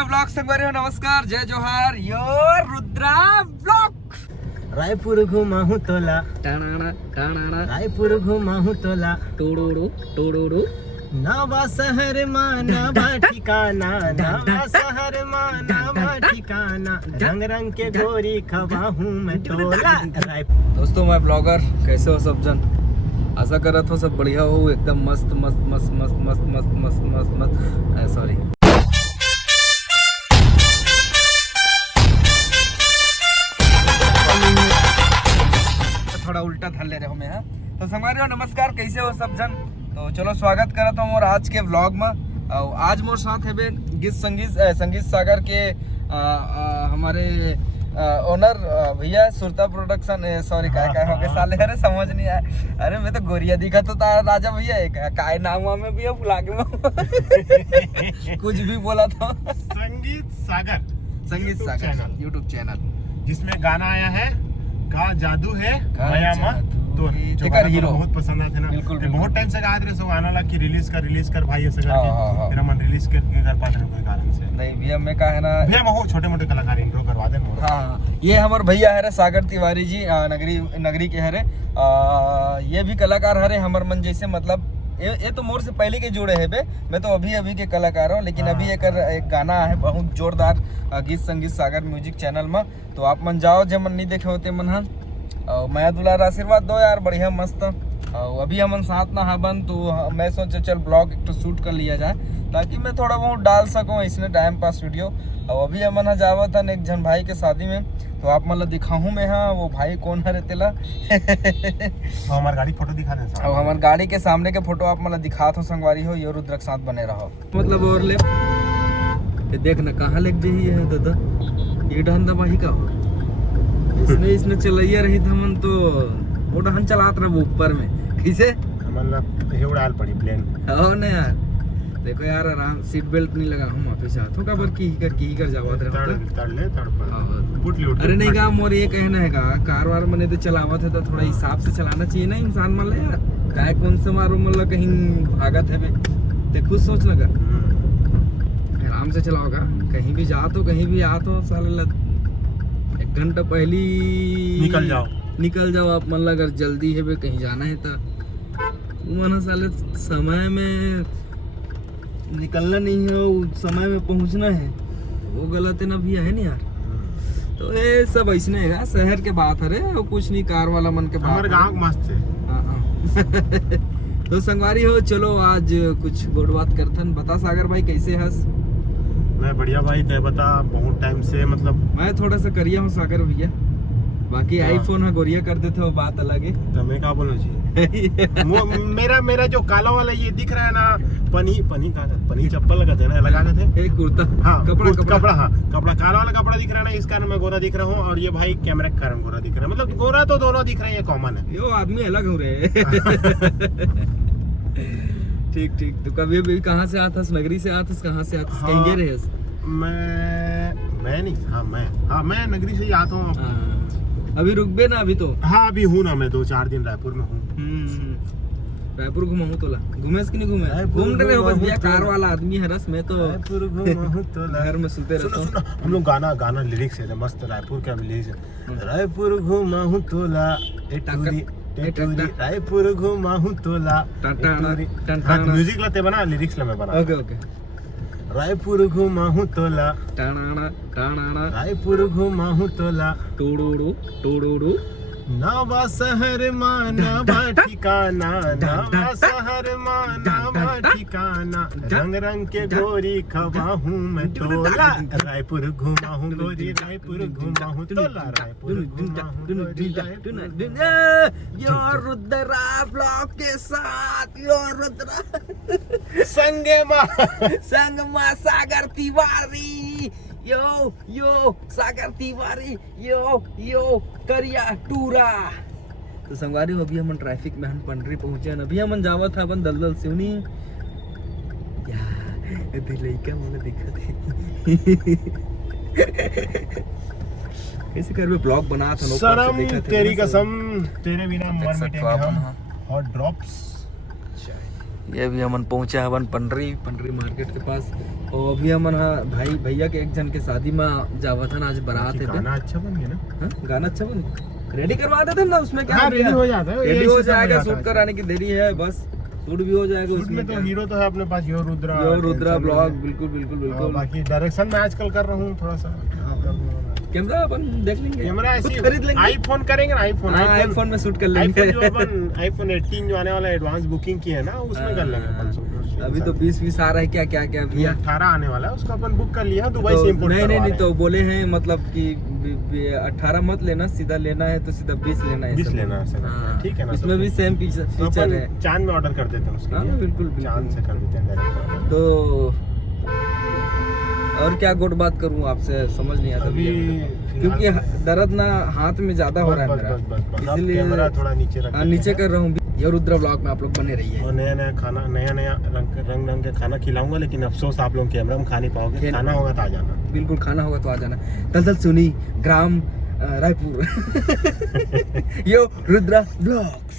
Rudra blog संगवारी हो नमस्कार जय जोहार योर रुद्रा ब्लॉग। रायपुर घुमा हूँ तोला टाणाना टाणाना रायपुर घुमा हूँ तोला टोडोडो टोडोडो नवा शहर माना ठिकाना नवा शहर माना ठिकाना रंग रंग के गोरी खवा हूँ मैं तोला। दोस्तों मैं ब्लॉगर कैसे हो सब जन, आशा करत हो सब बढ़िया हो एकदम मस्त मस्त मस्त मस्त मस्त मस्त मस्त मस्त मस्त सॉरी थोड़ा उल्टा धर ले रहे हो मैं। हाँ तो संगवारी हो नमस्कार कैसे हो सब जन। तो चलो स्वागत करता हूँ और आज के व्लॉग में। आज मोर साथ है बे गीत संगीत सागर के हमारे ओनर भैया सुरता प्रोडक्शन सॉरी काय हो गए साले, अरे समझ नहीं आया, अरे मैं तो गोरिया दिखा तो राजा भैया एक काय नाम में भी बुला के कुछ भी बोला था। संगीत सागर यूट्यूब चैनल जिसमें गाना आया है का जादू है मयामा, तो जो गाना हीरो बहुत पसंद आते ना। बिल्कुल बहुत टाइम से गाते रहे सो गाना ला कि रिलीज कर भाई ऐसे करके फिर हम रिलीज कर पाते हैं कोई कारण से नहीं भैया मैं का है ना भैया मैं छोटे मोटे कलाकार इंट्रो करवा दे। हाँ ये हमारे भैया है सागर तिवारी जी नगरी के हरे ये भी कलाकार हरे हमर मन जैसे, मतलब ये तो मोर से पहले के जुड़े है बे, मैं तो अभी के कलाकार हूँ लेकिन अभी एक गाना है बहुत जोरदार गीत संगीत सागर म्यूजिक चैनल में, तो आप मन जाओ जब मन नहीं देखे होते मन हाँ मैं दुलार आशीर्वाद दो यार बढ़िया मस्त। अभी हमन साथ ना हबन तो मैं सोचे चल ब्लॉग एक तो शूट कर लिया जाए ताकि मैं थोड़ा बहुत डाल सकूँ इसने टाइम पास वीडियो। और अभी हमन जावा था एक जन भाई के शादी में, तो आप मतलब दिखाऊँ मैं हाँ वो भाई कौन है तेला तो हमारी गाड़ी फोटो दिखा दें अब हमारे गाड़ी के सामने के फोटो आप मतलब दिखा तो संगवारी हो ये रुद्रक साथ बने रहो मतलब और ले देख ना कहाँ लेके जाइए है दादा ये डहन दबाही का हो इसने चलैया रही था मन तो वो डहन चलात रहा वो ऊपर में कैसे मतलब ये उड़ाल पड़ी प्लेन हो ना यार। देखो यार आराम सीट बेल्ट नहीं लगा हूँ वापिस आतो का पर की कर जावत रहे। अरे नहीं का मोर ये कहना है का कार वार मने तो चलावत है तो थोड़ा हिसाब से चलाना चाहिए ना इंसान मन यार काय कौन से मारो मतलब कहीं भागत है बे ते खुद सोच लगा आराम से चलाओगा कहीं भी जा तो कहीं भी आ तो साले 1 घंटा पहली निकल जाओ आप मन अगर जल्दी है बे कहीं जाना है तो मन साले समय में निकलना नहीं है समय में पहुंचना है वो गलत है ना भैया है नहीं यार। तो ये सब ऐसे है शहर के बात है वो कुछ नहीं कार वाला मन के बात हमारे गांव मस्त है। तो संगवारी हो चलो आज कुछ गोड़ बात करथन बता सागर भाई कैसे हस। मैं बढ़िया भाई ते बता बहुत टाइम से मतलब मैं थोड़ा सा करिया हूँ सागर भैया बाकी आईफोन में गोरिया कर देते हो बात अलग है तो मैं क्या बोलूं जी मेरा जो काला वाला ये दिख रहा है ना पनी चप्पल लगाते हैं ना लगाते थे कुर्ता हाँ कपड़ा हाँ कपड़ा काला वाला कपड़ा दिख रहा है ना इस कारण मैं गोरा दिख रहा हूँ और ये भाई कैमरा के कारण गोरा दिख रहा है मतलब गोरा तो दोनों दिख रहे हैं ये कॉमन है यो आदमी अलग हो रहे ठीक तो कभी भी कहाँ से आता नगरी से आता कहाँ से आता कहीं रहे मैं नगरी से ही आता हूँ अभी रुकबे ना अभी तो हाँ अभी हूँ ना मैं 2-4 दिन रायपुर में हूँ। रायपुर घुमाऊँ तोला घूमे कि नहीं घूमे घूम रहे हो बस भैया कार वाला आदमी है रस में तो रायपुर घुमाऊँ तोला घर में सुते रहता हूँ। हम लोग गाना लिरिक्स है मस्त रायपुर का लिरिक्स है रायपुर घुमाऊँ तोला रायपुर घुमाऊँ तोला म्यूजिक लाते बना लिरिक्स ला मैं बना ओके रायपुर घुमाऊँ तोला टाणाना रायपुर घुमाऊँ तोला टोडोडो नवा शहर माना ठिकाना नवा शहर माना ठिकाना रंग रंग के गोरी खवा हूँ मैं तोला रायपुर घुमाऊँ गोरी रायपुर घुमाऊँ तोला रायपुर योर रुद्रा ब्लॉग के साथ योर रुद्रा संग मां सागर तिवारी यो सागर तिवारी यो करिया टूरा। तो संगवारी अभी हम ट्रैफिक में हम पंडरी पहुंचे अभी हम जावा था अपन दलदल सिवनी यार लड़का मैंने देखा थे कैसे कर ब्लॉग बना था शर्म तेरी कसम तेरे बिना मर मिटेंगे हम हॉट ड्रॉप्स ये भी हमन पहुंचे हवन पंडरी मार्केट के पास। और अभी हमन भाई भैया के एक जन के शादी में जावत हन, आज बारात है। गाना अच्छा बन गया ना? हाँ, गाना अच्छा बन, रेडी करवा देते ना उसमें क्या। हाँ, रेडी हो जाता है, रेडी यही हो सिस्टम जाएगा, हो जाता शूट है। कराने की देरी है बस, शूट भी हो जाएगा उसमें उसमें तो क्या। हीरो तो है अपने पास, यो रुद्रा ब्लॉग बिल्कुल बिल्कुल और बिल्कुल। बाकी डायरेक्शन में आजकल कर रहा हूँ थोड़ा सा। कैमरा अपन देख लेंगे, कैमरा ऐसी खुद खरीद लेंगे। आईफोन करेंगे ना, आईफोन आईफोन में शूट कर लेंगे। आईफोन जो अपन आईफोन 18 जो आने वाला एडवांस बुकिंग की है ना, उसमें कर लेंगे अपन सब। अभी तो 20 आ रहा है, क्या क्या क्या भैया। 18 आने वाला है, उसको अपन बुक कर लिया है, दुबई तो से इंपोर्ट नहीं तो बोले हैं मतलब कि 18 मत लेना, सीधा लेना है तो सीधा 20 लेना है। 20 लेना है सर। हाँ, ठीक है ना, इसमें भी सेम फीचर है। चांद में ऑर्डर कर देते हैं उसके हाँ, लिए। बिल्कुल चांद से कर देते हैं डायरेक्ट। तो और क्या गुड बात करूं आपसे, समझ नहीं आता अभी क्योंकि दर्द ना हाथ में ज्यादा हो रहा है मेरा, बस इसलिए कैमरा थोड़ा नीचे रख। हाँ, नीचे कर रहा हूँ। ये रुद्रा ब्लॉग में आप लोग बने रहिए। और नया खाना, नया रंग के खाना खिलाऊंगा, लेकिन अफसोस आप लोग कैमरा में खा नहीं पाओगे। खाना होगा तो आ जाना। बिल्कुल, खाना होगा तो आ जाना। दलदल सुनी, ग्राम रायपुर। यो रुद्रा ब्लॉग।